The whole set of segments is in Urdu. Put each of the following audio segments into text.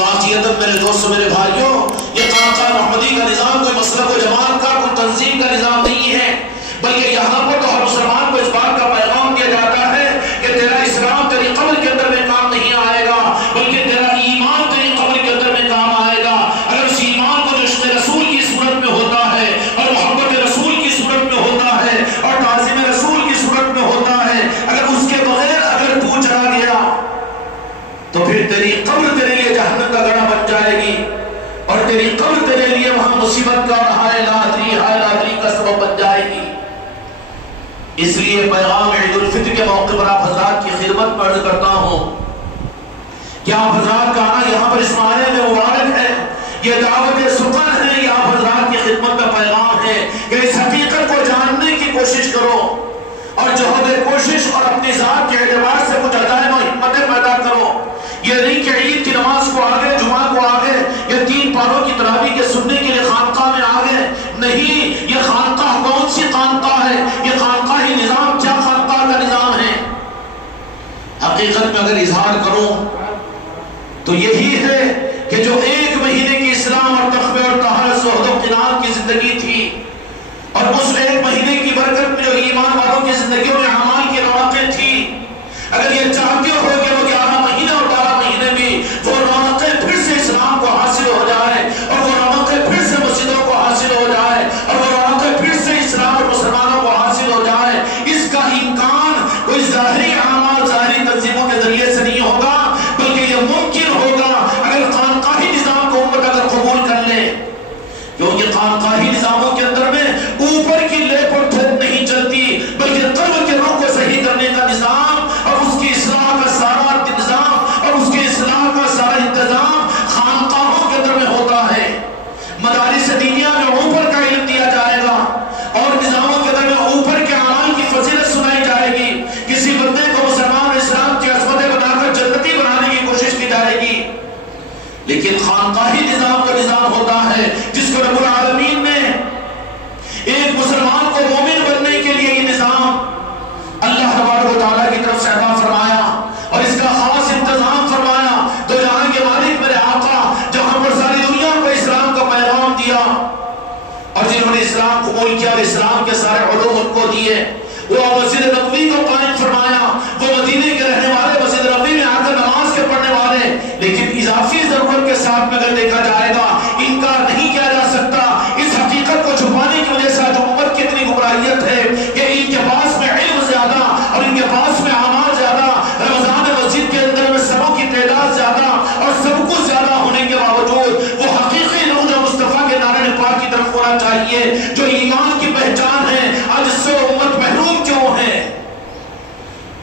واقعیتاً میرے دوستوں میرے بھائیوں، یہ خانقاہ محمدی کا نظام کوئی مسلک و جماعت کا کوئی تنظیم کا نظام نہیں ہے، بلکہ یہاں پر تو ہر مسلمان کو اس بات کا پیغام دیا جاتا ہے کہ تیرا اسلام تیری قبر کے اندر میں کام نہیں آئے گا، بلکہ تیرا ایمان تیری قبر کے اندر میں کام آئے گا۔ اگر اس ایمان کو جو عشق رسول کی صورت میں ہوتا ہے اور محبت رسول کی صورت میں ہوتا ہے اور تعظیم رسول کی صورت میں ہوتا ہے، اگر اس کے بغیر اگر تو چلا گیا تو پھر تیری قبر تیرے لیے جہنم کا گڑھا بن جائے گی، اور تیری قبر تیرے لیے وہاں مصیبت کا ہائے نادری کا سبب بن جائے گی۔ اس لیے پیغام عید الفطر کے موقع پر آپ حضرات کی خدمت میں عرض کرتا ہوں کہ آپ حضرات کا آنا یہاں پر اس معنی میں مبارک ہے، یہ دعوت سخن ہے، یہ آپ حضرات کی خدمت کا پیغام ہے کہ اس حقیقت کو جاننے کی کوشش کرو اور جوہد کوشش اور اپنی ذات کے اعتبار سے کچھ عزائم و ہمتیں پیدا کرو۔ یہ نہیں کہ عید کی نماز کو آگے، جمعہ کو آگے، یا 3 پاروں کی تراویح کے سننے کے لیے خانقاہ میں آگے، نہیں، یہ خانقاہ کون سی خانقاہ ہے؟ یہ خانقاہی نظام کیا خانقاہ کا نظام ہے؟ حقیقت میں اگر اظہار کروں تو یہی ہے کہ جو 1 مہینے کی اسلام اور تقوی اور طہارت و زہد و قناعت کی زندگی تھی، اور اس 1 مہینے کی برکت میں جو ایمان والوں کی زندگیوں میں اعمال کی رونقیں تھی، اگر یہ چاہتے ہو کہ وہ 11 مہینے اور 12 مہینے میں وہ رونقیں پھر سے اسلام کو حاصل ہو جائے، اور وہ رونقیں پھر سے مسجدوں کو حاصل ہو جائے، اور وہ رونقیں پھر سے اسلام اور مسلمانوں کو حاصل ہو جائے، اس کا امکان کوئی ظاہری اعمال، ظاہری تنظیموں کے ذریعے سے نہیں ہوگا، بلکہ یہ ممکن ہوگا اگر خانقاہی نظام کو امت اگر قبول کر لے، کیونکہ خانقاہی نظاموں کے اندر میں اوپر کی لیپ اور تھوک نہیں چلتی، بلکہ قلب کے روح کو صحیح کرنے کا نظام اور اس کی اصلاح کا سارا نظام اور اس کی اصلاح کا سارا انتظام خانقاہوں کے اندر میں ہوتا ہے۔ مدارس دینیہ میں اوپر کا علم دیا جائے گا اور نظاموں کے اندر میں اوپر کے اعمال کی فضیلت سنائی جائے گی، کسی بندے کو مسلمان اسلام کی عظمتیں بنا کر جنتی بنانے کی کوشش کی جائے گی، لیکن خانقاہی نظام کا نظام ہوتا ہے جس کو رب العالمین نے ایک مسلمان کو مومن بننے کے لیے یہ نظام اللہ تبارک و تعالیٰ کی طرف سے عطا فرمایا اور اس کا خاص انتظام فرمایا۔ تو یہاں کے مالک میرے آقا جہاں پر ساری دنیا کو اسلام کا پیغام دیا اور جنہوں نے اسلام قبول کیا اور اسلام کے سارے علوم ان کو دیے، وہ مسجد نبوی کو قائم فرمایا، وہ مدینے کے رہنے والے مسجد نبوی میں آ کر نماز کے پڑھنے والے، لیکن اضافی ضرورت کے ساتھ میں اگر دیکھا جائے گا انکار نہیں کیا جا سکتا اس حقیقت کو چھپانے کی وجہ سے جو امت کی اتنی گمراہیت ہے کہ ان کے پاس میں علم زیادہ اور ان کے پاس میں اعمال زیادہ، رمضان مسجد کے اندر میں سبوں کی تعداد زیادہ اور سب کچھ زیادہ ہونے کے باوجود وہ حقیقی لوگ جو مصطفیٰ کے نعرہ پاک کی طرف ہونا چاہیے، جو ایمان کی پہچان ہے، آج اس سے امت محروم کیوں ہے؟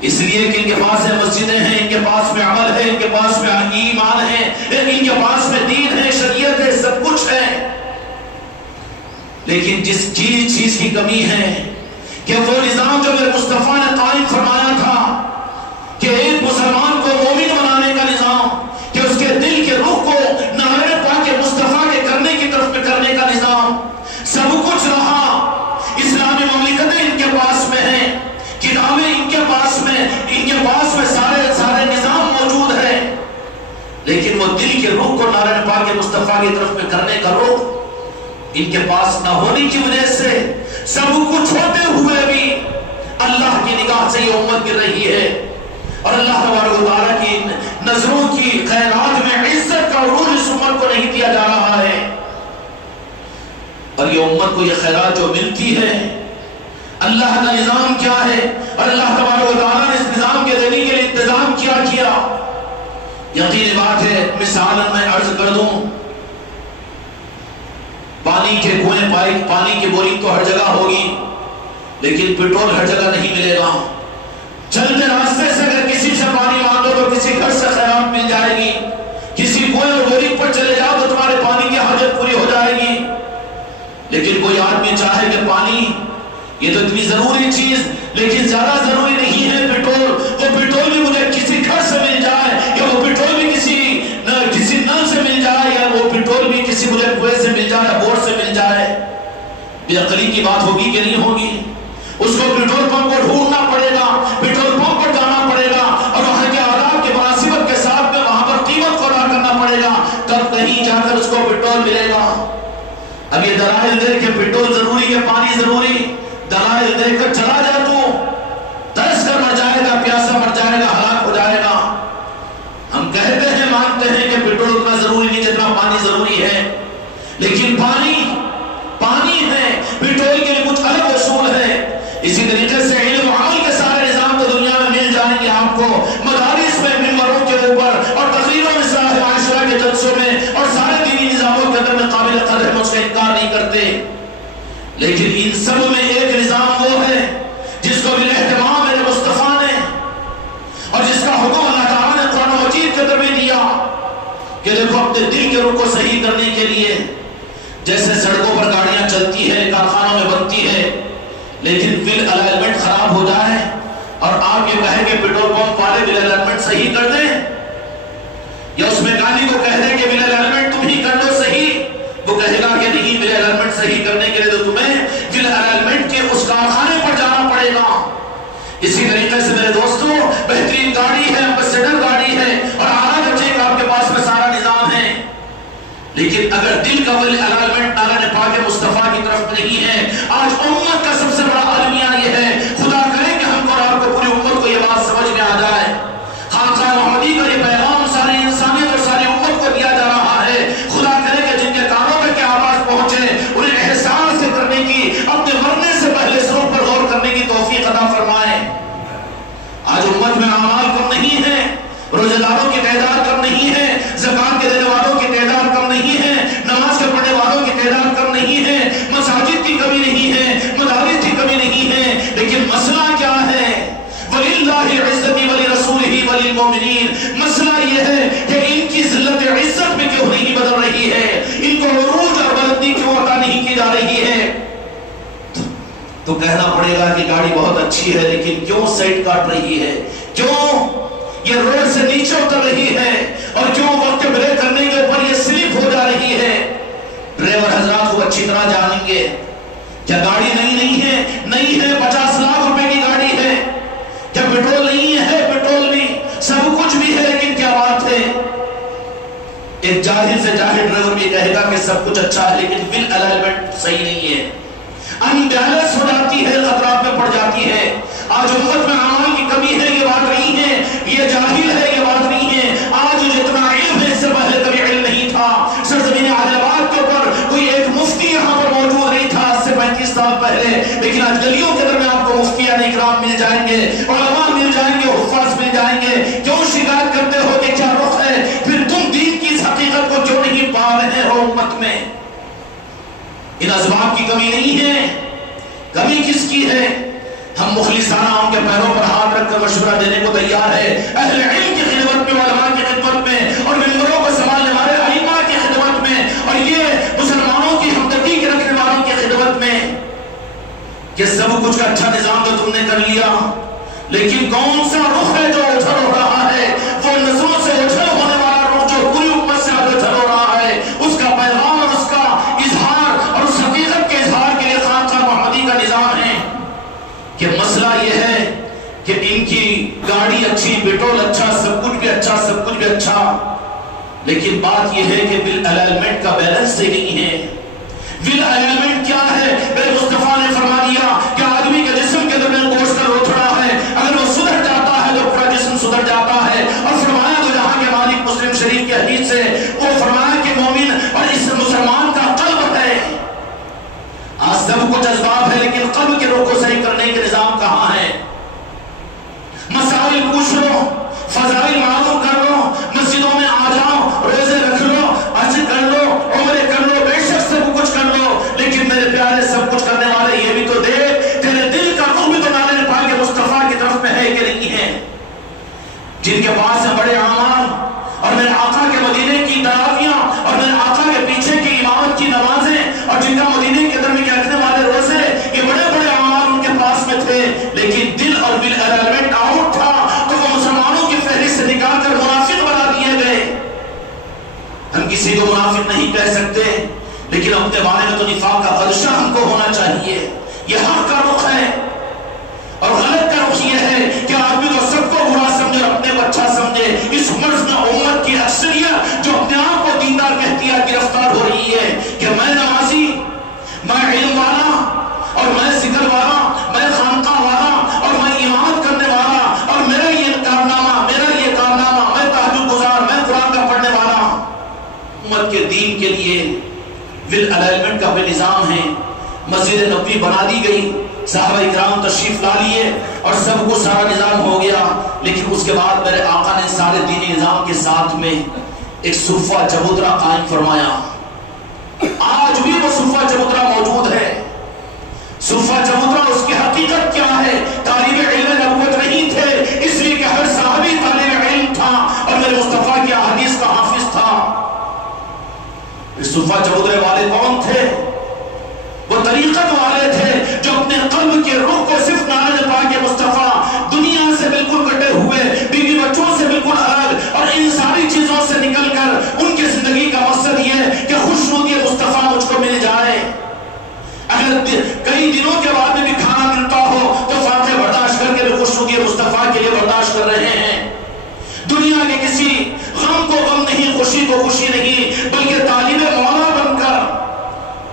اس لیے کہ ان کے پاس ہے مسجدیں ہیں، ان کے پاس میں عمل ہے، ان کے پاس میں ایمان ہے، ان کے پاس میں دین ہے، شریعت ہے، سب کچھ ہے، لیکن جس چیز کی کمی ہے کہ وہ نظام جو میرے مصطفیٰ نے قائم فرمایا تھا کہ ایک مسلمان کو مومن بنانے کا نظام، کہ اس کے دل کے روح کو نعرہ پاک مصطفیٰ کے کرنے کی طرف میں کرنے کا نظام، سب کچھ رہا، اسلامی مملکتیں ان کے پاس میں ہیں، کتابیں ان کے پاس میں سارے نظام موجود ہے، لیکن وہ دل کے روح کو نعرہ پاک مصطفیٰ کی طرف میں کرنے کا روح ان کے پاس نہ ہونے کی وجہ سے سب کچھ ہوتے ہوئے بھی اللہ کی نگاہ سے یہ امت گر رہی ہے، اور اللہ تبارک و تعالیٰ کی نظروں کی خیرات میں عزت کا عروج اس امت کو نہیں دیا جا رہا ہے، اور یہ امت کو یہ خیرات جو ملتی ہے اللہ کا نظام کیا ہے اور اللہ تبارک و تعالیٰ نے اس نظام کے دینے کے لیے انتظام کیا یقینی بات ہے۔ مثال میں عرض کر دوں، پانی کے کنویں، پانی کی بورنگ تو ہر جگہ ہوگی، لیکن پیٹرول ہر جگہ نہیں ملے گا۔ چلتے راستے سے اگر کسی سے پانی مانگو تو کسی گھر سے خیرات مل جائے گی، کسی کنویں اور بورنگ پر چلے جاؤ تو تمہارے پانی کی حاجت پوری ہو جائے گی، لیکن کوئی آدمی چاہے کہ پانی یہ تو اتنی ضروری چیز لیکن زیادہ ضروری نہیں ہے پیٹرول، وہ پیٹرول بھی مجھے کسی گھر سے مل جائے، یا وہ پیٹرول بھی کسی نل سے مل جائے، یا وہ پیٹرول بھی کسی مجھے کنویں سے مل جائے یا بور سے مل جائے، بے عقلی کی بات ہوگی کہ نہیں ہوگی؟ اس کو پیٹرول پمپ کو ڈھونڈنا پڑے گا، پیٹرول پمپ پر جانا پڑے گا اور وہاں کے آداب کے مناسبت کے ساتھ میں وہاں پر قیمت کو ادا کرنا پڑے گا، اب یہ دلائل دے کہ پیٹرول ضروری ہے، پانی ضروری، دلائل دے کر چلا جا تو ترس کر مر جائے گا، پیاسا مر جائے گا، ہلاک ہو جائے گا۔ ہم کہتے ہیں، مانتے ہیں کہ پیٹرول اتنا ضروری نہیں جتنا پانی ضروری ہے، لیکن پانی ہے، پیٹرول کے لیے کچھ الگ اصول ہے۔ اسی طریقے سے علم و عمل کے سارے نظام تو دنیا میں مل جائیں گے آپ کو، مدارس میں، منبروں کے اوپر اور تقریروں میں، صلاح معاشرہ کے جلسوں میں اور سارے دینی نظاموں کے اندر میں قابل قدر ہم اس کا انکار نہیں کرتے، لیکن ان سب میں ایک نظام وہ ہے جس کو بالاہتمام میرے مصطفیٰ نے اور جس کا حکم اللہ تعالیٰ نے قرآن مجید کے اندر میں دیا کہ دیکھو اپنے دل کے رخ کو صحیح کرنے کے لیے جیسے سڑکوں پر گاڑیاں چلتی ہے، کارخانوں میں بنتی ہے، لیکن ویل الائنمنٹ خراب ہو جائے اور آپ یہ کہیں کہ پیٹرول پمپ والے ویل الائنمنٹ صحیح کر دیں، یا اس میکینک کو کہہ دیں کہ ویل الائنمنٹ تم ہی کر دو صحیح، وہ کہے گا کہ نہیں، ویل الائنمنٹ صحیح کرنے کے لیے تو تمہیں ویل الائنمنٹ کے اس کارخانے پر جانا پڑے گا۔ اسی طریقے سے میرے دوستوں، بہترین گاڑی ہے، امبیسڈر گاڑی ہے اور اعلیٰ درجے کا آپ کے پاس میں سارا نظام ہے، لیکن اگر دل کا ویل الائنمنٹ اللہ نے پاک مصطفیٰ کی طرف نہیں ہے، آج امت کا سب سے بڑا المیہ یہ ہے، خدا کرے کہ ہم کو اور آپ کو پوری امت کو یہ بات سمجھ میں آ جائے، خانقاہ محمدی کا یہ پیغام ساری انسانیت اور ساری امت کو دیا جا رہا ہے، خدا کرے کہ جن کے کانوں میں کیا آواز پہنچے انہیں احساس کرنے کی، اپنے مرنے سے پہلے اس روح پر غور کرنے کی توفیق عطا فرمائے۔ آج امت میں اعمال کم نہیں ہے، روزہ داروں کی تعداد کم نہیں ہے، زکات کے دینے والوں کی تعداد کم نہیں ہے، نماز کے پڑھنے والوں کی تعداد کم نہیں ہے، مساجد کی کمی نہیں ہے، مدارس کی کمی نہیں ہے، لیکن مسئلہ کیا ہے؟ وَلِلَّهِ عِزَّتِ وَلِرَسُولِهِ وَلِلْمُؤْمِنِينَ۔ مسئلہ یہ ہے کہ ان کی ذلت عزت میں کیوں نہیں بدل رہی ہے، ان کو عروج اور بلندی کیوں عطا نہیں کی جا رہی ہے؟ تو کہنا پڑے گا کہ گاڑی بہت اچھی ہے لیکن کیوں سائڈ کاٹ رہی ہے، کیوں یہ روڈ سے نیچے اتر رہی ہے، اور کیوں وقت بریک کرنے کے اوپر یہ سلپ ہو جا رہی ہے؟ ڈرائیور حضرات کو اچھی طرح جانیں گے، کیا گاڑی نہیں ہے؟ نہیں ہے، 50 لاکھ روپے کی گاڑی ہے، کیا پیٹرول نہیں ہے؟ پیٹرول بھی، سب کچھ بھی ہے، لیکن کیا بات ہے؟ ایک جاہل سے جاہل ڈرائیور بھی کہے گا کہ سب کچھ اچھا ہے لیکن ویل الائنمنٹ صحیح نہیں ہے، انبیلنس ہو جاتی ہے، خطرات میں پڑ جاتی ہے۔ آج امت میں اعمال کی کمی ہے، یہ بات نہیں ہے، یہ جاہل ہے، یہ بات نہیں ہے۔ آج جتنا علم ہے اس سے پہلے کبھی علم نہیں تھا، سرزمین اہل آباد کے اوپر کوئی ایک مفتی یہاں پر موجود نہیں تھا آج سے 35 سال پہلے، لیکن آج گلیوں کے اندر میں آپ کو مفتیان اکرام مل جائیں گے، علماء مل جائیں گے، حفاظ مل جائیں گے۔ کیوں شکایت کرتے ہو کہ کیا رخ ہے؟ پھر تم دین کی اس حقیقت کو کیوں نہیں پا رہے ہو امت میں؟ ان اسباب کی کمی نہیں ہے، کمی کس کی ہے؟ ہم مخلصانہ ان کے پیروں پر ہاتھ رکھ کر مشورہ دینے کو تیار ہے، اہل علم کی خدمت میں، علماء کی خدمت میں، اور منبروں کو سنبھالنے والے ائمہ کی خدمت میں، اور یہ مسلمانوں کی ہمدردی کے رکھنے والوں کی خدمت میں، کہ سب کچھ کا اچھا نظام تو تم نے کر لیا، لیکن کون سا رخ ہے جو اچھل ہو رہا ہے؟ وہ نظروں سے اچھل ہونے والا رخ جو پوری امت سے اچھل ہو رہا ہے، اس کا پیغام اور اس کا اظہار اور اس حقیقت کے اظہار کے لیے خانقاہ محمدی کا نظام ہے کہ مسئلہ یہ ہے کہ ان کی گاڑی اچھی، پیٹرول اچھا، سب کچھ بھی اچھا، سب کچھ بھی اچھا، لیکن بات یہ ہے کہ ویل الائنمنٹ کا بیلنس صحیح نہیں ہے۔ ویل الائنمنٹ کیا ہے؟ میرے مصطفیٰ نے فرما دیا کہ آدمی کے جسم کے اندر میں گوشت کا روتھڑا ہے، اگر وہ سدھر جاتا ہے تو پورا جسم سدھر جاتا ہے، اور فرمایا تو جہاں کے مالک مسلم شریف کے حدیث سے وہ فرمایا کہ مومن اور اس مسلمان کا قلب ہے۔ آج سب کچھ اسباب ہے لیکن قلب کے روح کو صحیح کرنے کے نظام کہاں ہے؟ مسائل پوچھ لو، فضائل معلوم کر لو، مسجدوں میں آ جاؤ، روزے رکھ لو، حج کر لو، عمرے کر لو، بے شک سب کچھ کر لو، لیکن میرے پیارے سب کچھ کرنے والے یہ بھی تو دیکھ، تیرے دل کا رخ بھی تو نالے پاک مصطفیٰ کی طرف میں ہے کہ نہیں ہے؟ جن کے پاس ہیں بڑے اعمال اور میرے آقا کے مدینے کی تراویاں اور میرے آقا کے پیچھے کی امامت کی نمازیں اور جن کا مدینے کے اندر میں رکھنے والے روزے، یہ بڑے بڑے اعمال ان کے پاس میں تھے، لیکن دل اور ویل الائنمنٹ آؤٹ تھا تو وہ مسلمانوں کی فہرست سے نکال کر منافق بنا دیے گئے۔ ہم کسی کو منافق نہیں کہہ سکتے، لیکن اپنے بارے میں تو نفاق کا خدشہ ہم کو ہونا چاہیے۔ یہ حق کا رخ ہے اور غلط کا رخ یہ ہے کہ آدمی تو سب کو برا سمجھے اور اپنے کو اچھا سمجھے۔ اس مرض میں امت کی اکثریت جو اپنے آپ کو دیندار کہتی ہے گرفتار ہو رہی ہے کہ میں نمازی دین کے لیے ول الائنمنٹ کا بھی نظام ہے. مسجد نبوی بنا دی گئی, صحابہ اکرام تشریف لا لیے اور سب کو سارا نظام ہو گیا. لیکن اس کے بعد میرے آقا نے سارے دینی نظام کے ساتھ میں ایک صفہ چبوترا قائم فرمایا. آج بھی وہ صفہ چبوترا موجود ہے. صفہ چبوترا اس کی حقیقت کیا ہے؟ طالب علم نبوت نہیں تھے, اس لیے کہ ہر صحابی طالب علم تھا اور میرے مصطفیٰ کی احادیث کا حافظ تھا. صفہ چبوترے والے کون تھے؟ وہ طریقت والے تھے جو اپنے قلب کے روح کو صرف نالج پاک مصطفیٰ, دنیا سے بالکل کٹے ہوئے, بیوی بچوں سے بالکل الگ اور ان ساری چیزوں سے نکل کر ان کی زندگی کا مقصد یہ کہ خوشنودی مصطفیٰ مجھ کو مل جائے. اگر کئی دنوں کے بعد میں بھی کھانا ملتا ہو تو فاتح برداشت کر کے بھی خوشنودی مصطفیٰ کے لیے برداشت کر رہے ہیں. دنیا کے کسی غم کو غم نہیں, خوشی کو خوشی نہیں, بلکہ طالب مولا بن کر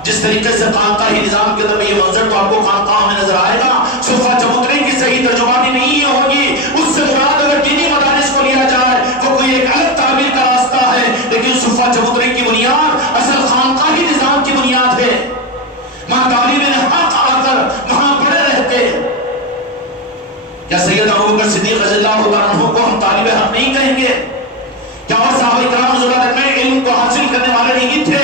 جس طریقے سے خانقاہی نظام کے اندر یہ منظر تو آپ کو خانقاہ میں نظر آئے گا. صفہ چبوترے کی صحیح ترجمانی نہیں ہوگی. اس سے مراد اگر دینی مدارس کو لیا جائے تو کوئی ایک الگ تعبیر کا راستہ ہے, لیکن صفہ چبوترے کی بنیاد اصل خانقاہی نظام کی بنیاد ہے. وہاں طالب حق آ کر وہاں پڑے رہتے. کیا سید ابوبکر صدیق رضی اللہ عنہ کو ہم طالب حق نہیں کہیں گے؟ کیا اور صحابہ کرام رضی اللہ عنہ علم کو حاصل کرنے والے نہیں تھے؟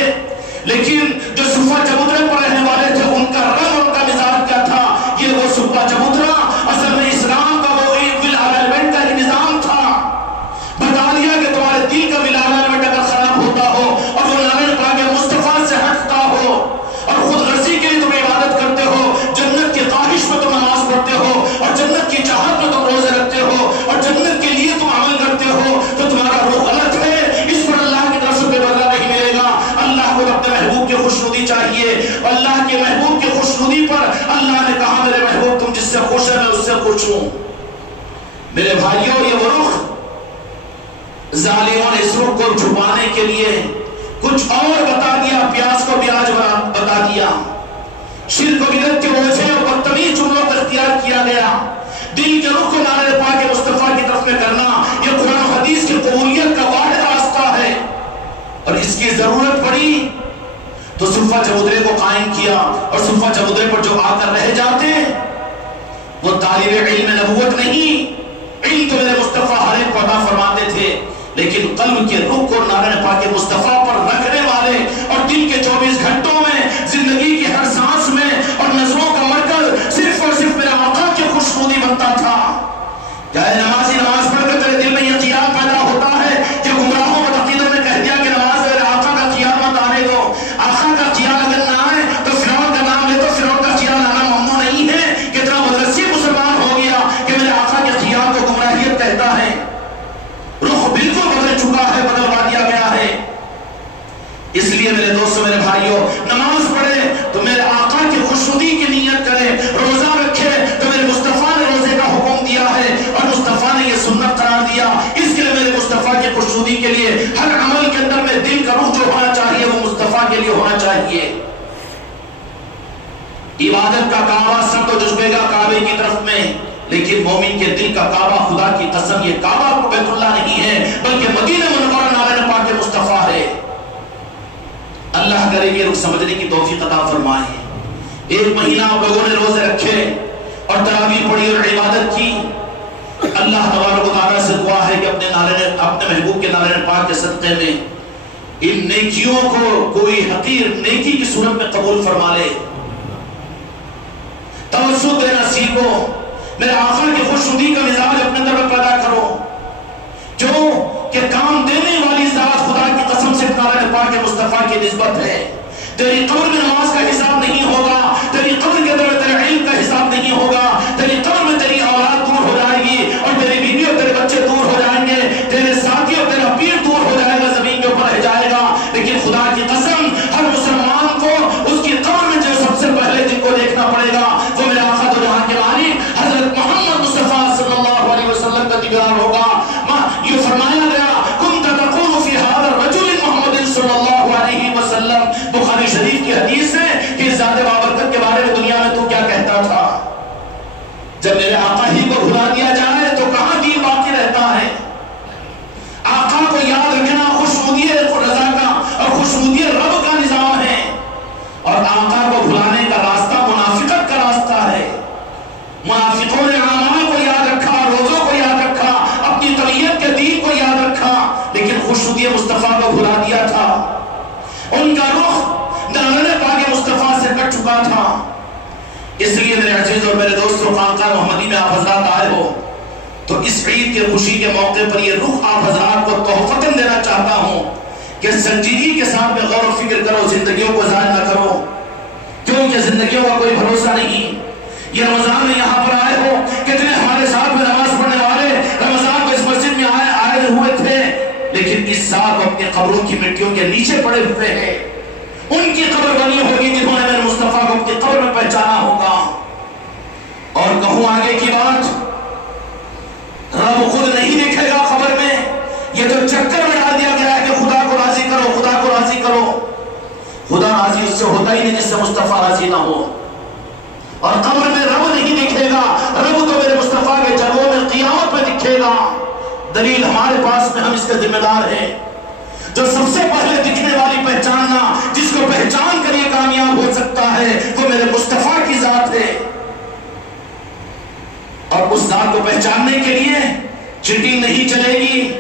لیکن جو صفہ چبوترے پر رہنے والے تھے ان کا رنگ, ان کا مزاج کیا تھا؟ یہ وہ صفہ چبوترا اصل میں اسلام کا وہ ایک ول الائنمنٹ کا نظام تھا. بتا دیا کہ تمہارے دل کا ول الائنمنٹ اگر خراب ہوتا ہو اور وہ نالج پاک مصطفیٰ سے ہٹتا ہو اور خود غرضی کے لیے تم عبادت کرتے ہو, جنت کی خواہش میں تم نماز پڑھتے ہو اور جنت کی چاہت میں تم روزے رکھتے ہو اور جنت کے لیے تم عمل کرتے ہو, تو تمہارا روح غلط ہے. اس پر اللہ کی طرف سے بے بدلہ نہیں ملے گا. اللہ کو اپنے محبوب کی خوشنودی چاہیے. اللہ کے محبوب کی خوشنودی پر اللہ نے کہا میرے محبوب تم جس سے خوش ہے میں اس سے خوش ہوں. میرے بھائیوں, یہ وہ رخ ظالموں نے اس رخ کو چھپانے کے لیے کچھ اور بتا دیا, پیاس کو بھی آج بتا دیا. شرک و بدعت کے وجہ اور بدتمیز جملوں کو اختیار کیا گیا. دل کے رخ کو نالج پاک مصطفیٰ کی طرف میں کرنا یہ قرآن و حدیث کی قبولیت کا واحد راستہ ہے, اور اس کی ضرورت پڑی تو صفہ چبوترے کو قائم کیا. اور صفہ چبوترے پر جو آ کر رہ جاتے وہ طالب علم نبوت نہیں. علم تو میرے مصطفیٰ ہر ایک کو عطا فرماتے تھے, لیکن قلب کے روح کو نالج پاک مصطفیٰ پر رکھنے والے اور دن کے 24 گھنٹوں میں زندگی کی ہر سانس میں اور نظروں کا مرکز صرف اور صرف میرے آقا کی خوشنودی بنتا تھا. چاہے نمازی نماز پڑھ کر تیرے دل میں یہ خیال پیدا ہوتا ہے کہ گمراہوں کو عقیدت میں کہہ دیا کہ نماز میرے آقا کا خیال مت آنے دو. آقا کا خیال اگر نہ آئے تو فرعون کا نام لے, تو فرعون کا خیال آنا ممنوع نہیں ہے. کتنا مدرسی مسلمان ہو گیا کہ میرے آقا کے خیال کو گمراہیت کہتا ہے. رخ بالکل بدل چکا ہے, بدلوا دیا گیا ہے. اس لیے میرے دوستوں, میرے بھائیوں, نماز پڑھے تو میرے آقا کی خوشنودی کی نیت کرے. روزہ رکھے تو میرے مصطفیٰ نے روزے کا حکم دیا ہے اور مصطفیٰ نے یہ سنت قرار دیا. اس کے لیے میرے مصطفیٰ کی خوشنودی کے لیے ہر عمل کے اندر میں دل کا رخ جو ہونا چاہیے وہ مصطفیٰ کے لیے ہونا چاہیے. عبادت کا کعبہ سب تو جذبے گا کعبے کی طرف میں, لیکن مومن کے دل کا کعبہ خدا کی قسم یہ کعبہ بیت اللہ نہیں ہے بلکہ مدینہ منورہ نالج پاک مصطفیٰ ہے. اللہ کرے یہ لوگ سمجھنے کی توفیق عطا فرمائے. ایک مہینہ آپ لوگوں نے روزے رکھے اور تراویح پڑھی اور عبادت کی. اللہ تبارک و تعالیٰ سے دعا ہے کہ اپنے محبوب کے نالج پاک کے صدقے میں ان نیکیوں کو کوئی حقیر نیکی کی صورت میں قبول فرما لے. توسط دینا سیکھو. میرے آقا کی خوشنودی کا مزاج اپنے اندر پیدا کرو جو کہ کام دینے والی ذات خدا کی قسم سے نالج پاک مصطفیٰ کی نسبت ہے. تیری قبر میں نماز کا حساب نہیں ہوگا, تیری قبر کے اندر تیرے علم کا حساب نہیں ہوگا, تیری قبر میں تیری اولاد دور ہو جائے گی اور تیری بیوی اور تیرے بچے دور ہو جائیں گے, تیرے ساتھی اور تیرا پیر دور ہو جائے گا, زمین کے اوپر رہ جائے گا. لیکن خدا کی قسم ہر مسلمان کو اس کی قبر میں جو سب سے پہلے جن کو دیکھنا پڑے گا وہ میرے آقا دو جہاں کے مالک حضرت محمد مصطفیٰ صلی اللہ علیہ وسلم کا دیدار ہوگا. یہ فرمایا گیا كنت تقول في هذا الرجل محمد صلی اللہ علیہ وسلم. بخاری شریف کی حدیث ہے کہ زیادہ بابر مصطفیٰ کو بھلا دیا تھا، ان کا رخ دامن پاک مصطفیٰ سے کٹ چکا تھا۔ اس لیے میرے عزیز اور میرے دوستوں، خانقاہ محمدی میں آپ حضرات آئے ہو تو اس عید کے خوشی کے موقع پر یہ رخ آپ حضرات کو تحفتاً دینا چاہتا ہوں کہ سنجیدگی کے ساتھ میں غور و فکر کرو، زندگیوں کو ضائع نہ کرو، کیونکہ زندگیوں کا کوئی بھروسہ نہیں۔ یہ رمضان میں یہاں پر آئے ہو، کتنے ہمارے ساتھ میں نماز پڑھنے والے رمضان کو اس مسجد میں آئے ہوئے تھے، لیکن اس سال وہ اپنی قبروں کی مٹیوں کے نیچے پڑے ہوئے ہیں۔ ان کی قبر بنی ہوگی جنہوں نے میرے مصطفیٰ کو اپنی قبر میں پہچانا ہوگا۔ اور کہوں آگے کی بات، رب خود نہیں دکھے گا قبر میں، یہ تو چکر میں ڈال دیا گیا ہے کہ خدا کو راضی کرو، خدا کو راضی کرو۔ خدا راضی اس سے ہوتا ہی نہیں جس سے مصطفیٰ راضی نہ ہو۔ اور قبر میں رب نہیں دکھے گا، رب تو میرے مصطفیٰ کے جلووں میں قیامت میں دکھے گا۔ دلیل ہمارے پاس میں، ہم اس کے ذمہ دار ہیں۔ جو سب سے پہلے دکھنے والی پہچاننا، جس کو پہچان کر یہ کامیاب ہو سکتا ہے، وہ میرے مصطفیٰ کی ذات ہے۔ اور اس ذات کو پہچاننے کے لیے چیٹنگ نہیں چلے گی۔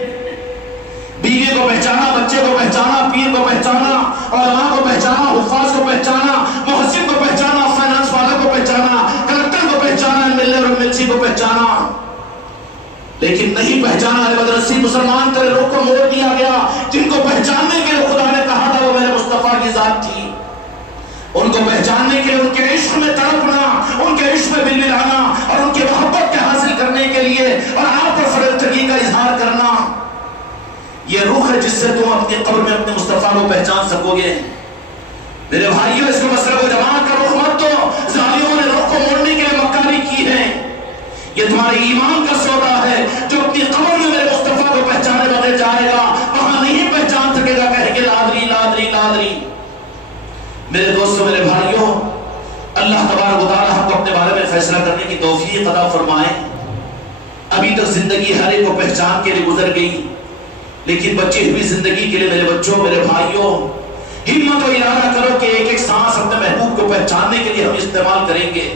بیوی کو پہچانا، بچے کو پہچانا، پیر کو پہچانا، علماء کو پہچانا، حفاظ کو پہچانا، محسن کو پہچانا، فائنانس والے کو پہچانا، کلکٹر کو پہچانا، MLA اور MLC کو پہچانا، لیکن نہیں پہچانا مدرسی مسلمان تیرے رخ کو موڑ دیا گیا۔ جن کو پہچاننے کے لیے خدا نے کہا تھا وہ میرے مصطفیٰ کی ذات تھی۔ ان کو پہچاننے کے لیے ان کے عشق میں تڑپنا، ان کے عشق میں بلبلانا اور ان کی محبت کے حاصل کرنے کے لیے اور آپ پر فرشتگی کا اظہار کرنا، یہ روح ہے جس سے تم اپنی قبر میں اپنے مصطفیٰ کو پہچان سکو گے۔ میرے بھائیوں، اس کو مسئلہ کو جماعت کا رخ مت دو۔ ظالموں نے رخ کو موڑنے کے لیے مکاری کی ہے۔ یہ تمہارے ایمان کا سودا ہے۔ جو اپنی قبر میں میرے مصطفیٰ کو پہچانے بغیر جائے گا، وہاں نہیں پہچان سکے گا، کہے کہ لادری لادری لادری۔ میرے دوستوں، میرے بھائیوں، اللہ تبارک و تعالی ہم کو اپنے بارے میں فیصلہ کرنے کی توفیق عطا فرمائے۔ ابھی تک زندگی ہر ایک کو پہچان کے لیے گزر گئی، لیکن بچی ہوئی زندگی کے لیے میرے بچوں، میرے بھائیوں، ہمت و ارادہ کرو کہ ایک ایک سانس اپنے محبوب کو پہچاننے کے لیے ہم استعمال کریں گے۔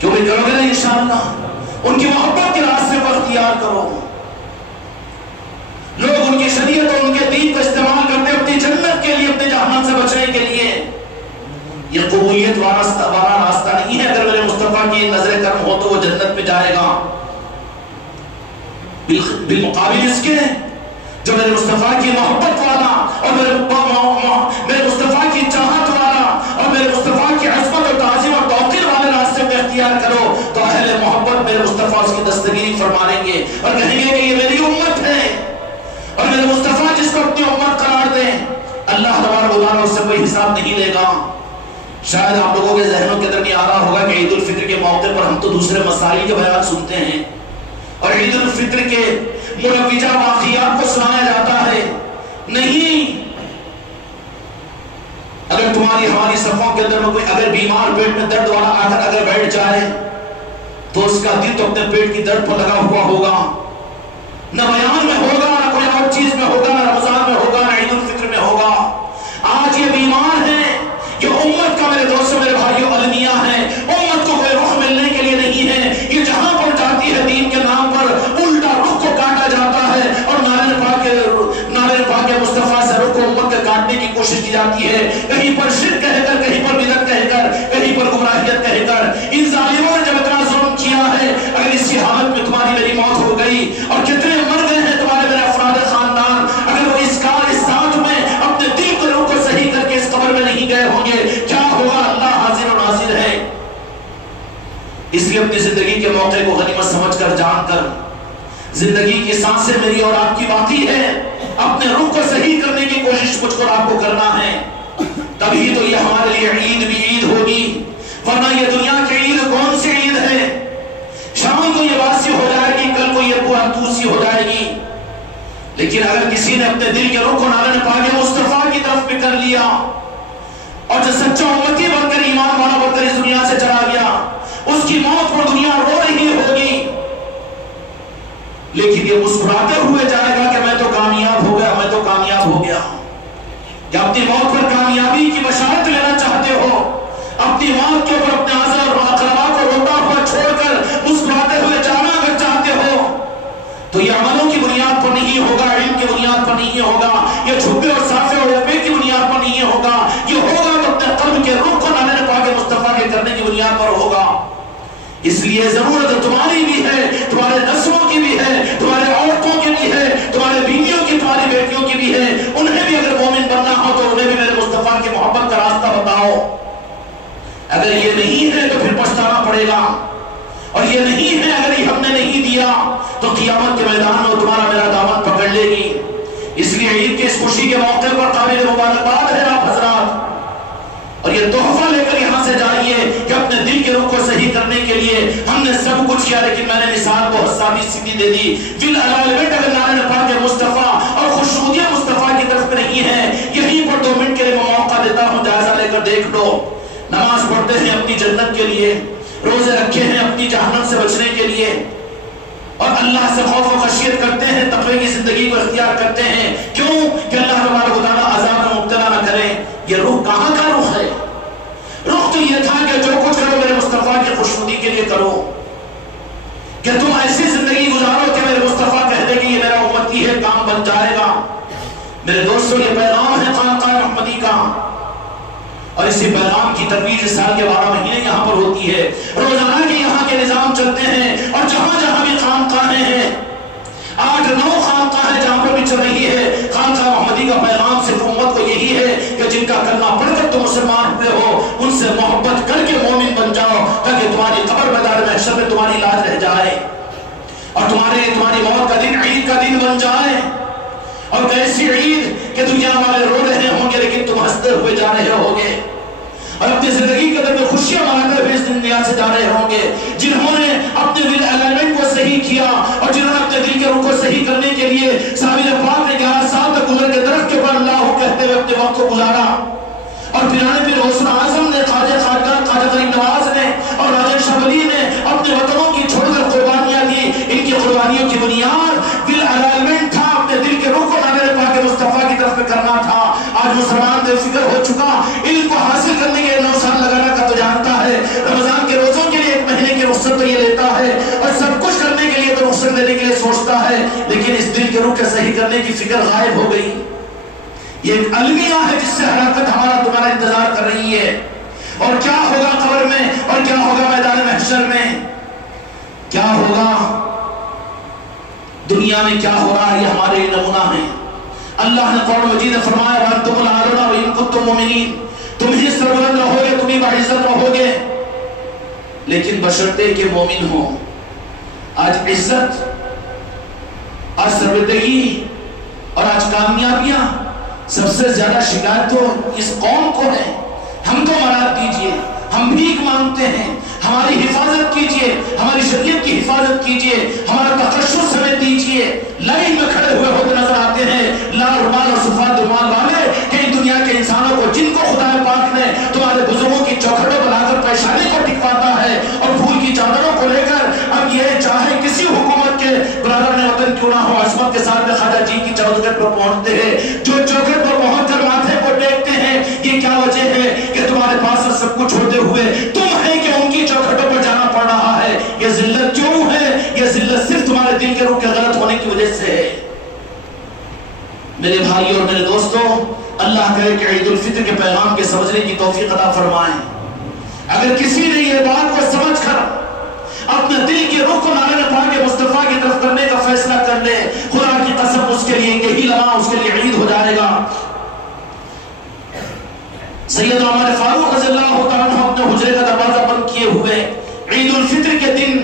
جو بھی کرو گے نا انشاءاللہ، ان کی محبت کے راستے پر اختیار کرو۔ لوگ ان کی شریعت اور ان کے دین کو استعمال کرتے ہیں اپنی جنت کے لیے، اپنے جہنم سے بچنے کے لیے۔ یہ قبولیت والا راستہ نہیں ہے۔ اگر میرے مصطفیٰ کی نظر کرم ہو تو وہ جنت میں جائے گا، بالمقابل اس کے جو میرے مصطفیٰ کی محبت والا اور میرے مصطفیٰ کی چاہت والا اور میرے مصطفیٰ کی عظمت اور تعظیم اور توقیر والے راستے میں اختیار کرو تو اہل محبت میرے مصطفیٰ اس کی دستگیری فرمائیں گے اور کہیں گے کہ یہ میری امت ہے۔ اور میرے مصطفیٰ جس کو اپنی امت قرار دیں، اللہ تبارک و تعالیٰ اس سے کوئی حساب نہیں لے گا۔ شاید آپ لوگوں کے ذہنوں کے درمیان آ رہا ہوگا کہ عید الفطر کے موقع پر ہم تو دوسرے مسائل کے بیان سنتے ہیں اور عید الفطر کے مروجہ واقعات کو سنایا جاتا ہے۔ نہیں، اگر تمہاری ہماری صفوں کے اندر میں کوئی اگر بیمار پیٹ میں درد والا آ کر اگر بیٹھ جائے تو اس کا دل تو اپنے پیٹ کی درد پر لگا ہوا ہوگا، نہ بیان میں ہوگا، نہ کوئی اور چیز میں ہوگا، نہ رمضان میں ہوگا، نہ عید الفطر میں ہوگا۔ آج یہ بیمار ہیں، یہ امت کا، میرے دوستوں میرے بھائیوں، المیہ ہے۔ امت کو کوئی رخ ملنے کے لیے نہیں ہے۔ یہ جہاں پر جاتی ہے دین کے نام پر الٹا رخ کو کاٹا جاتا ہے اور نارے پاک مصطفیٰ سے رخ کو امت کے کاٹنے کی کوشش کی جاتی ہے، کہیں پر شرک کہہ کر، کہیں پر بدعت کہہ کر، کہیں پر گمراہیت کہہ کر۔ ان ظالموں نے جب اتنا ظلم کیا ہے، اگر اسی حالت میں تمہاری میری موت ہو گئی اور کتنے مر گئے ہیں تمہارے میرے افراد خاندان، اگر وہ اس ساتھ میں اپنے دل کے روح کو صحیح کر کے اس قبر میں نہیں گئے ہوں گے، کیا ہوگا؟ اللہ حاضر و ناظر ہے۔ اس لیے اپنی زندگی کے موقع کو غنیمت سمجھ کر، جان کر، زندگی کی سانسیں میری اور آپ کی باقی ہے، اپنے روح کو صحیح کرنے کی کوشش مجھ کو آپ کو کرنا ہے، تبھی تو یہ ہمارے لیے عید بھی عید ہوگی۔ ورنہ یہ دنیا کی عید کون سی عید ہے؟ شام کو یہ باسی ہو جائے گی، کل کو یہ پورا توسی ہو جائے گی، لیکن اگر کسی نے اپنے دل کے رخ کو نارے پاک مصطفیٰ کی طرف میں کر لیا اور جو سچا امتی بن کر، ایمان والا بن کر اس دنیا سے چلا گیا، اس کی موت پر دنیا رو رہی ہوگی، لیکن یہ مسکراتے ہوئے جائے گا کہ میں تو کامیاب ہو گیا، میں تو کامیاب ہو گیا۔ یا اپنی موت پر کامیابی کی بشارت لینا چاہتے ہو، اپنی موت کے اوپر اپنے آزار اور اقربا کو روتا ہوا چھوڑ کر مسکراتے ہوئے جانا اگر چاہتے ہو تو یہ عملوں کی بنیاد پر نہیں ہوگا، علم کی کی بنیاد پر نہیں ہوگا، یہ جھکے اور صافے اور یقین کی بنیاد پر نہیں ہوگا، یہ ہوگا تو اپنے قلب کے رخ کو نالے پاک مصطفیٰ کے کرنے کی بنیاد پر ہوگا۔ اس لیے ضرورت تمہاری بھی ہے، تمہارے نسلوں کی بھی ہے، تمہارے عورتوں کی بھی ہے، تمہارے بیویوں کی، تمہاری بیٹیوں کی بھی ہے، انہیں بھی اگر مومن بننا ہو تو انہیں بھی میرے مصطفیٰ کی محبت کا راستہ بتاؤ۔ اگر یہ نہیں ہے تو پھر پچھتانا پڑے گا، اور یہ نہیں ہے اگر یہ ہم نے نہیں دیا تو قیامت کے میدان میں تمہارا میرا دامن پکڑ لے گی۔ اس لیے عید کے اس خوشی کے موقع پر قابل مبارکباد ہے آپ حضرات، اور یہ تحفہ لے کر یہاں سے جائیے کہ اپنے دل کے رخ کو صحیح کرنے کے لیے ہم نے سب کچھ کیا، لیکن میں نے مثال کو حسابی سیدھی دے دی۔ اگر نعرہ پاک مصطفیٰ اور خوشنودیاں مصطفیٰ کی طرف نہیں ہے، یہیں پر 2 منٹ کے لیے میں موقع دیتا ہوں، جائزہ لے کر دیکھ لو۔ نماز پڑھتے ہیں اپنی جنت کے لیے، روزے رکھے ہیں اپنی جہنم سے بچنے کے لیے، اور اللہ سے خوف و خشیت کرتے ہیں، تقوی کی زندگی کو اختیار کرتے ہیں۔ کیوں؟ کہ اللہ تبارک و تعالیٰ عذاب میں مبتلا نہ کرے۔ یہ رخ کہاں کا رخ ہے؟ رخ تو یہ تھا کہ جو کچھ کرو میرے مصطفیٰ کی خوشنودی کے لیے کرو، کہ تم ایسی زندگی گزارو کہ میرے مصطفیٰ کہہ دے کہ یہ میرا امتی ہے، کام بن جائے گا۔ میرے دوستوں، یہ پیغام ہے خانقاہ احمدی کا، اور اسی پیغام کی ترویج اس سال کے 12 مہینے یہاں پر ہوتی ہے۔ روزانہ کے یہاں کے نظام چلتے ہیں، اور جہاں جہاں بھی خانقاہیں ہیں، 8-9 خانقاہیں جہاں پر بھی چل رہی ہے، خانقاہ محمدی کا پیغام صرف امت کو یہی ہے کہ جن کا کلمہ پڑھ کر تم مسلمان ہوئے ہو، ان سے محبت کر کے مومن بن جاؤ، تاکہ تمہاری قبر میدان محشر میں تمہاری لاج رہ جائے، اور تمہاری موت کا دن عید کا دن بن جائے۔ اور کیسی عید کہ دنیا والے رو رہے ہوں گے لیکن تم ہنستے ہوئے جا رہے ہوگے، اور اپنی زندگی کے اندر خوشیاں مناتے ہوئے اس دنیا سے جا رہے ہوں گے۔ جنہوں نے اپنے دل الائنمنٹ کو صحیح کیا، اور جنہوں نے اپنے دل کے رخ کو صحیح کرنے کے لیے صابر پاک نے 11 سال تک گزر کے درخت کے اوپر اللہ کہتے ہوئے اپنے وقت کو گزارا، اور پیرانے پیر غوث اعظم نے، خواجہ غریب نواز نے، اور راجن شاہ ولی نے اپنے وطنوں کی چھوڑ کر قربانیاں دی۔ ان کی قربانیوں کی بنیاد دل الائنمنٹ تھا، اپنے دل کے رخ کو نعرہ پاک مصطفیٰ کی طرف کرنا تھا۔ آج مسلمان بے فکر ہو چکا، علم کو حاصل کرنے کے 9 سال لگانا کا تو جانتا ہے، رمضان کے روزوں کے لیے 1 مہینے کی رخصت تو یہ لیتا ہے، اور سب کچھ کرنے کے لیے تو رخصت لینے کے لیے سوچتا ہے، لیکن اس دل کے رخ کے صحیح کرنے کی فکر غائب ہو گئی۔ یہ ایک المیہ ہے جس سے حرکت ہمارا تمہارا انتظار کر رہی ہے، اور کیا ہوگا قبر میں، اور کیا ہوگا میدان محشر میں، کیا ہوگا دنیا میں، کیا ہو رہا ہے، یہ ہمارے لیے نمونہ ہے۔ اللہ نے قرآن مجید میں فرمایا وَأَنْتُمُ الْأَعْلَوْنَ وَإِن كُنتُم مُؤْمِنِينَ، تم ہی سربلند رہو گے، تم ہی باعزت رہو گے، لیکن بشرطے کہ مومن ہو۔ آج عزت، آج سربلندگی اور آج کامیابیاں سب سے زیادہ شکایت تو اس قوم کو ہے۔ ہم کو مراد دیجئے، ہم بھیک مانگتے ہیں، ہماری حفاظت کیجئے، ہماری شریعت کی حفاظت کیجئے، ہمارا تقشف سمیت دیجئے۔ لائن میں کھڑے ہوئے ہوتے نظر آتے ہیں لال رومال اور سفید رومال والے، کہ دنیا کے انسانوں کو جن کو خدا پاک نے تمہارے بزرگوں کی چوکھٹوں بنا کر پیشانی کو ٹکواتا ہے، اور پھول کی چادروں کو لے کر اب یہ چاہے کسی حکومت کے برادر نے وطن کیوں نہ ہو، عصمت کے ساتھ میں خواجہ جی کی چوکھٹ پر پہنچتے ہیں، جو چوکھٹ پر پہنچ کر ماتھے کو ٹیکتے ہیں۔ یہ کیا وجہ ہے کہ تمہارے پاس سب کچھ ہوتے ہوئے تم ہے کہ ان کی چوکھٹوں پر جانا پڑ رہا ہے؟ یہ ذلت کیوں ہے؟ یہ ذلت صرف تمہارے دل کے رخ کے غلط ہونے کی وجہ سے ہے۔ میرے بھائی اور میرے دوستوں، اللہ کرے کہ عید الفطر کے پیغام کے سمجھنے کی توفیق عطا فرمائیں۔ اگر کسی نے یہ بات کو سمجھ کر اپنے دل کے رخ کو نعرہ پاک مصطفیٰ کی طرف کرنے کا فیصلہ کر لے، خدا کی قسم اس کے لیے یہی لمحہ اس کے لیے عید ہو جائے گا۔ سیدنا عمر فاروق رضی اللہ تعالیٰ عنہ اپنے حجرے کا دروازہ بند کیے ہوئے، عید الفطر کے دن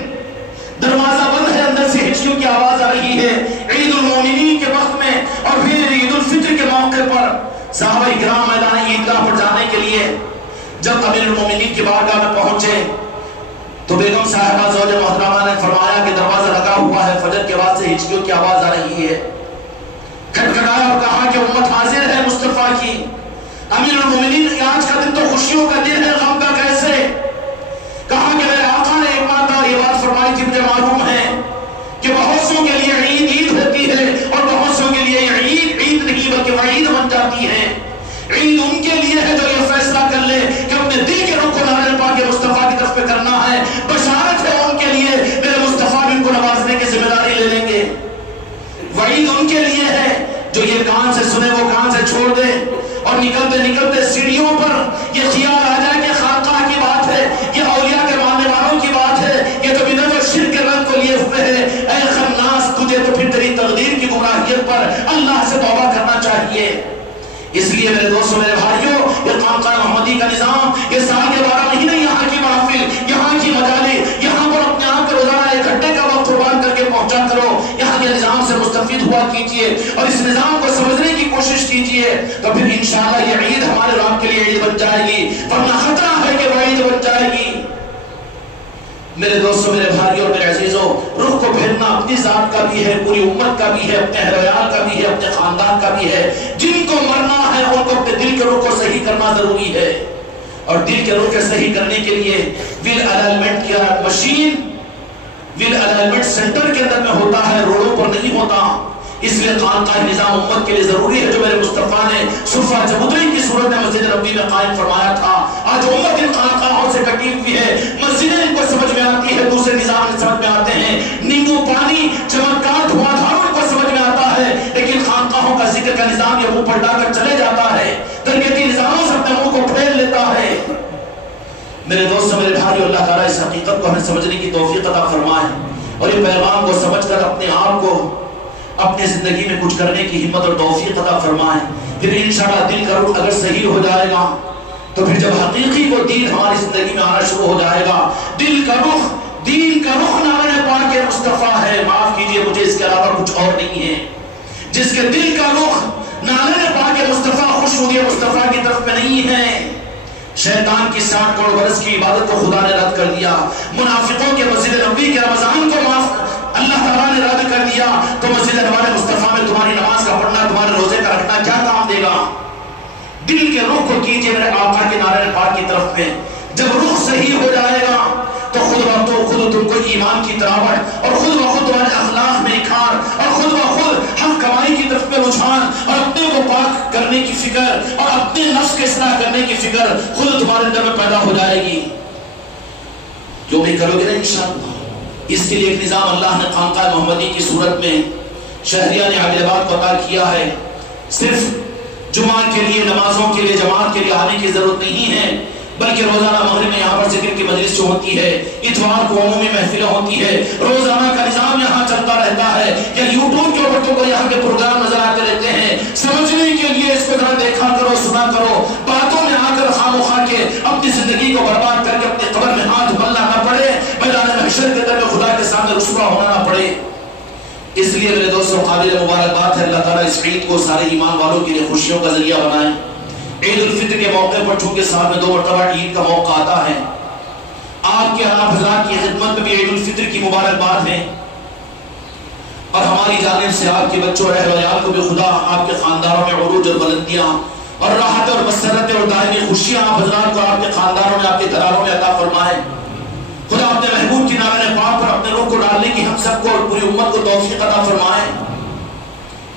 دروازہ بند ہے، اندر سے ہچکیوں کی آواز آ رہی ہے، عید المومنین کے وقت میں، اور پھر عید الفطر کے موقع پر صحابہ اکرام میدان عیدگاہ پر جانے کے لیے جب امیر المومنین کی بارگاہ میں پہنچے تو بیگم صاحبہ زوجہ محترمہ نے فرمایا کہ دروازہ لگا ہوا ہے، فجر کے بعد سے ہچکیوں کی آواز آ رہی ہے۔ کھٹکھٹایا اور کہا کہ امت حاضر ہے مصطفیٰ کی۔ امیر المومنین آج کا دن تو خوشیوں کا دن ہے، غم کا کیسے؟ کہا کہ میرے آقا نے ایک مرتبہ یہ بات فرمائی تھی، مجھے معلوم ہے کہ بہت سوں کے لیے عید ہوتی ہے، اور بہت سوں کے لیے عید نہیں بلکہ وعید بن جاتی ہے۔ عید ان کے لیے ہے جو یہ فیصلہ کر لے کہ اپنے دل کے رخ کو نعرہ پاک مصطفیٰ کی طرف پہ کرنا ہے۔ بشارت ہے ان کے لیے، میرے مصطفیٰ بھی ان کو نوازنے کی ذمہ داری لے لیں گے۔ وعید ان کے لیے ہے نکلتے نکلتے سیڑھیوں پر یہ خیال آ جائے کہ خانقاہ کی بات ہے، یہ اولیاء کے ماننے والوں کی بات ہے، یہ تو بدعت اور شرک کے رنگ کو لیے ہوئے ہے، اے خناس تجھے تو پھر تیری تقدیر کی گمراہیت پر اللہ سے توبہ کرنا چاہیے۔ اس لیے میرے دوستوں میرے بھائیوں، یہ خانقاہ محمدی کا نظام، یہ سال کے 12 مہینے یہاں کی محفل، یہاں کی مجالس، یہاں پر اپنے آپ کو روزانہ 1 گھنٹے کا وقت قربان کر کے پہنچا کرو، یہاں کے نظام سے مستفید ہوا کیجئے اور اس نظام کو سمجھنے کی کوشش کیجئے، تو پھر انشاءاللہ یہ عید ہمارے رب کے لیے عید بن جائے گی، ورنہ خطرہ ہے کہ وہ عید بن جائے گی۔ میرے دوستوں میرے بھائیوں اور میرے عزیزوں، رخ کو پھیرنا اپنی ذات کا بھی ہے، پوری امت کا بھی ہے، اپنے اہل و عیال کا بھی ہے، اپنے خاندان کا بھی ہے۔ جن کو مرنا ہے ان کو اپنے دل کے رخ کو صحیح کرنا ضروری ہے، اور دل کے رخ کے صحیح کرنے کے لیے ول الائنمنٹ کی مشین ول الائنمنٹ سینٹر کے اندر میں ہوتا ہے، روڈوں پر نہیں ہوتا۔ اس لیے خانقاہ نظام امت کے لیے ضروری ہے، جو میرے مصطفیٰ نے صفہ چبوتری کی صورت میں مسجد نبوی میں قائم فرمایا تھا۔ آج امت ان خانقاہوں سے کٹی ہوئی ہے، مسجدیں ان کو سمجھ میں آتی ہے، دوسرے نظام سمجھ میں آتے ہیں، نیمبو پانی چمکدار دھواں دھار ان کو سمجھ میں آتا ہے، لیکن خانقاہوں کا ذکر کا نظام یہ منہ پلٹا کر چلے جاتا ہے، تربیتی نظاموں سے اپنے منہ کو پھیر لیتا ہے۔ میرے دوستوں میرے بھائیو، اللہ تعالیٰ اس حقیقت کو ہمیں سمجھنے کی توفیق عطا فرمائے اور یہ پیغام کو سمجھ کر اپنے آپ کو اپنی زندگی میں کچھ کرنے کی ہمت اور توفیق عطا فرمائے۔ پھر انشاءاللہ دل کا رخ اگر صحیح ہو جائے گا تو پھر جب حقیقی کو دین ہماری زندگی میں آنا شروع ہو جائے گا، دل کا رخ، دین کا رخ نارے پاک مصطفیٰ ہے، معاف کیجئے مجھے اس کے علاوہ کچھ اور نہیں ہے۔ جس کے دل کا رخ نارے پاک مصطفیٰ خوشنودی مصطفیٰ کی طرف میں نہیں ہے، شیطان کی 60 کروڑ برس کی عبادت کو خدا نے رد کر دیا، منافقوں کے مسجد نبوی کے رمضان کو اللہ تعالیٰ نے رد کر دیا، تو مسجد نبوی مصطفیٰ میں تمہاری نماز کا پڑھنا، تمہارے روزے کا رکھنا کیا کام دے گا؟ دل کے رخ کو کیجئے میرے آقا کے نعرہ پاک کی طرف میں، جب رخ صحیح ہو جائے گا تو خود تم کو ایمان کی تراوٹ اور خود بخود تمہارے اخلاق میں اکھار اور خود بخود حق کمائی کی طرف میں رجحان اور اپنے کو پاک کرنے کی فکر اور اپنے نفس کے اصلاح کرنے کی فکر خود تمہارے اندر میں پیدا ہو جائے گی۔ جو بھی کرو گے نا انشاءاللہ۔ اس کے لیے ایک نظام اللہ نے خانقاہ محمدی کی صورت میں شہریان عادل آباد کو عطا کیا ہے۔ صرف جمعہ کے لیے، نمازوں کے لیے، جماعت کے لیے آنے کی ضرورت نہیں ہے، بلکہ روزانہ مغرب میں یہاں پر ذکر کی مجلس جو ہوتی ہے، اتوار کو عمومی محفلیں ہوتی ہے، روزانہ کا نظام یہاں چلتا رہتا ہے، یا یوٹیوب کے اوپر تو یہاں کے پروگرام نظر آتے رہتے ہیں۔ سمجھنے کے لیے اس کو ذرا دیکھا کرو، سنا کرو، باتوں میں آ کر خاموخواہ کے اپنی زندگی کو برباد کر کے اپنی قبر میں ہاتھ ملنا نہ پڑے، میدان محشر کے در میں خدا کے سامنے رسوا ہونا نہ پڑے۔ اس لیے میرے دوستوں قابل مبارکباد ہے، اللہ تعالیٰ اس عید کو سارے ایمان والوں کے لیے خوشیوں کا ذریعہ بنائے۔ عید الفطر کے موقع پر چونکہ سال میں 2 مرتبہ عید کا موقع آتا ہے، آپ کے آپ حضرات کی خدمت میں بھی عید الفطر کی مبارکباد ہے، اور ہماری جانب سے آپ کے بچوں اور اہل و عیال کو بھی خدا آپ کے خاندانوں میں عروج اور بلندیاں اور راحت اور مسرت اور دائمی خوشیاں آپ حضرات کو آپ کے خاندانوں میں، آپ کے گھرانوں میں عطا فرمائے۔ خدا اپنے محبوب کی نامہ پاک پر اپنے روح کو ڈالنے کی ہم سب کو اور پوری امت کو توفیق عطا فرمائے۔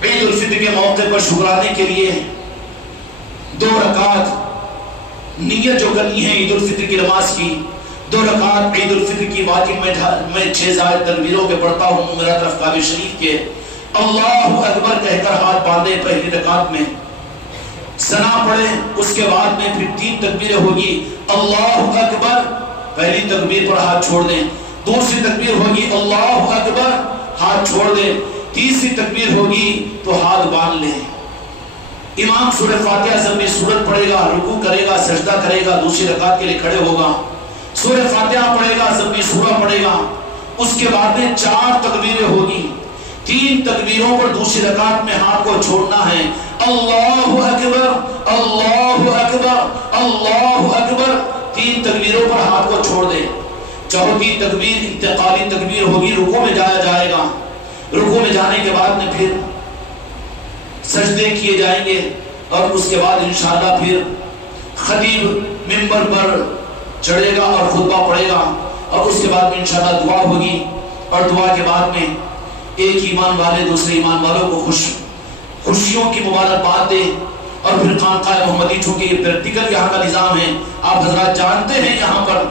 عید الفطر کے موقع پر شکرانے کے لیے 2 رکعت نیت جو کرنی ہے عید الفطر کی نماز کی، 2 رکعت عید الفطر کی واجب میں 6 زائد تکبیروں کے پڑھتا ہوں میرا طرف کعبہ شریف کے، اللہ اکبر کہہ کر ہاتھ باندھے پہلی رکعت میں، ثنا پڑھے، اس کے بعد میں پھر 3 تکبیریں ہوگی، اللہ اکبر، پہلی تکبیر پر ہاتھ چھوڑ دیں، دوسری تکبیر ہوگی اللہ اکبر، ہاتھ چھوڑ دیں، تیسری تکبیر ہوگی تو ہاتھ باندھ لیں۔ امام سورہ فاتحہ ضمنی سورت پڑھے گا، رکوع کرے گا، سجدہ کرے گا، دوسری رکعت کے لیے کھڑے ہوگا، سورہ فاتحہ پڑھے گا، ضمنی سورہ پڑھے گا، اس کے بعد میں 4 تکبیریں ہوگی، 3 تکبیروں پر دوسری رکعت میں ہاتھ کو چھوڑنا ہے، اللہ اکبر، اللہ اکبر، اللہ اکبر، 3 تکبیروں پر ہاتھ کو چھوڑ دیں۔ چوتھی تکبیر انتقالی تکبیر ہوگی، رکوع میں جایا جائے گا، رکوع میں جانے کے بعد میں پھر سجدے کیے جائیں گے، اور اس کے بعد انشاءاللہ پھر خطیب منبر پر چڑھے گا اور خطبہ پڑھے گا، اور اس کے بعد میں انشاءاللہ دعا ہوگی، اور دعا کے بعد میں ایک ایمان والے دوسرے ایمان والوں کو خوشیوں کی مبارکباد دے، اور پھر خانقاہ محمدی چونکہ یہ پریکٹیکل یہاں کا نظام ہے، آپ حضرات جانتے ہیں یہاں پر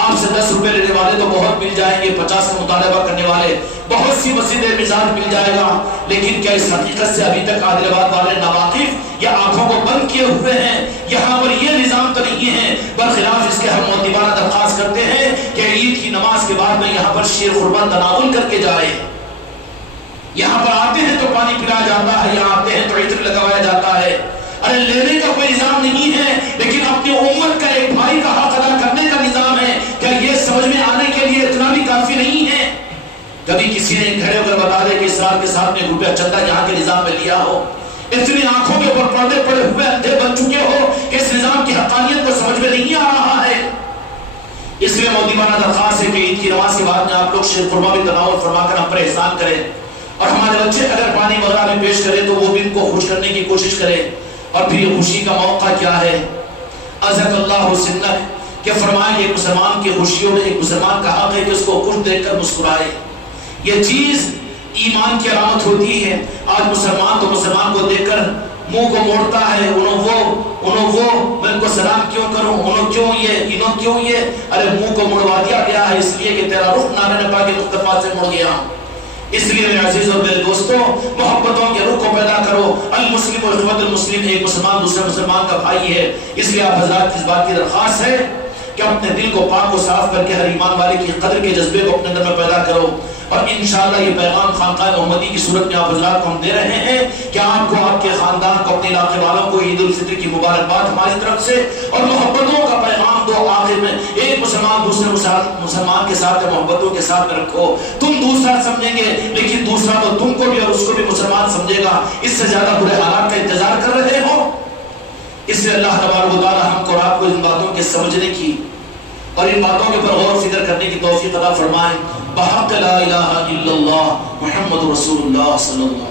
آپ سے 10 روپے لینے والے تو بہت مل جائیں گے، 50 کا مطالبہ کرنے والے بہت سی مسجدیں مزاج مل جائے گا، لیکن کیا اس حقیقت سے ابھی تک عادل آباد والے ناواقف یا آنکھوں کو بند کیے ہوئے ہیں، یہاں پر یہ نظام تو نہیں ہے۔ برخلاف اس کے ہم مؤدبانہ درخواست کرتے ہیں کہ عید کی نماز کے بعد میں یہاں پر شیر قربان تناول کر کے جائے۔ یہاں پر آتے ہیں تو پانی پلایا جاتا ہے، یہاں آتے ہیں تو عطر لگوایا جاتا ہے۔ ارے لینے کا کوئی نظام نہیں ہے، لیکن اپنی امت کا ایک بھائی کا حق ادا کرنے کا نظام ہے۔ کیا یہ سمجھ میں آنے کے لیے اتنا بھی کافی نہیں ہے؟ کبھی کسی نے کھڑے ہو کر بتا دے کہ اسرار کے ساتھ میں روپیہ چندہ یہاں کے نظام میں لیا ہو، اتنی آنکھوں کے اوپر پردے پڑے ہوئے اندھے بن چکے ہو کہ اس نظام کی حقانیت کو سمجھ میں نہیں آ رہا ہے۔ اس لیے مؤدبانہ درخواست ہے کہ عید کی نماز کے بعد میں آپ لوگ شیر قربا بھی تناول فرما کر ہم پر احسان کریں، اور ہمارے بچے اگر پانی وغیرہ بھی پیش کرے تو وہ بھی ان کو خوش کرنے کی کوشش کرے۔ اور پھر یہ خوشی کا موقع کیا ہے؟ عزت اللہ سنک کہ فرمائیں کہ ایک مسلمان کی خوشیوں میں ایک مسلمان کا حق ہے کہ اس کو خوش دیکھ کر مسکرائے۔ یہ چیز ایمان کی علامت ہوتی ہے۔ آج مسلمان تو مسلمان کو دیکھ کر منہ کو موڑتا ہے، انہوں وہ میں ان کو سلام کیوں کروں، انہوں کیوں یہ ارے منہ کو مڑوا دیا گیا ہے اس لیے کہ تیرا رخ نام نبا کے مصطفیٰ سے مڑ گیا۔ اس لیے میرے عزیز اور میرے دوستوں، محبتوں کے رخ کو پیدا کرو۔ المسلم و اخوۃ المسلم، ایک مسلمان دوسرے مسلمان کا بھائی ہے۔ اس لیے آپ حضرات کی اس بات کی درخواست ہے کہ اپنے دل کو پاک و صاف کر کے ہر ایمان والے کی قدر کے جذبے کو اپنے اندر میں پیدا کرو۔ اور انشاءاللہ یہ پیغام خانقاہ محمدی کی صورت میں آپ حضرات کو ہم دے رہے ہیں کہ آپ کو، آپ کے خاندان کو، اپنے علاقے والوں کو عید الفطر کی مبارکباد ہماری طرف سے، اور محبتوں کا پیغام دو۔ آخر میں ایک مسلمان دوسرے مسلمان کے ساتھ محبتوں کے ساتھ رکھو۔ تم دوسرا سمجھیں گے لیکن دوسرا تو تم کو بھی اور اس کو بھی مسلمان سمجھے گا۔ اس سے زیادہ برے حالات کا انتظار کر رہے ہو؟ اس سے اللہ تبارک و تعالی ہم کو اور آپ کو ان باتوں کے سمجھنے کی اور ان باتوں کے پر غور و فکر کرنے کی توفیق عطا فرمائے۔ بحق لا الہ الا اللہ محمد رسول اللہ صلی اللہ علیہ وسلم۔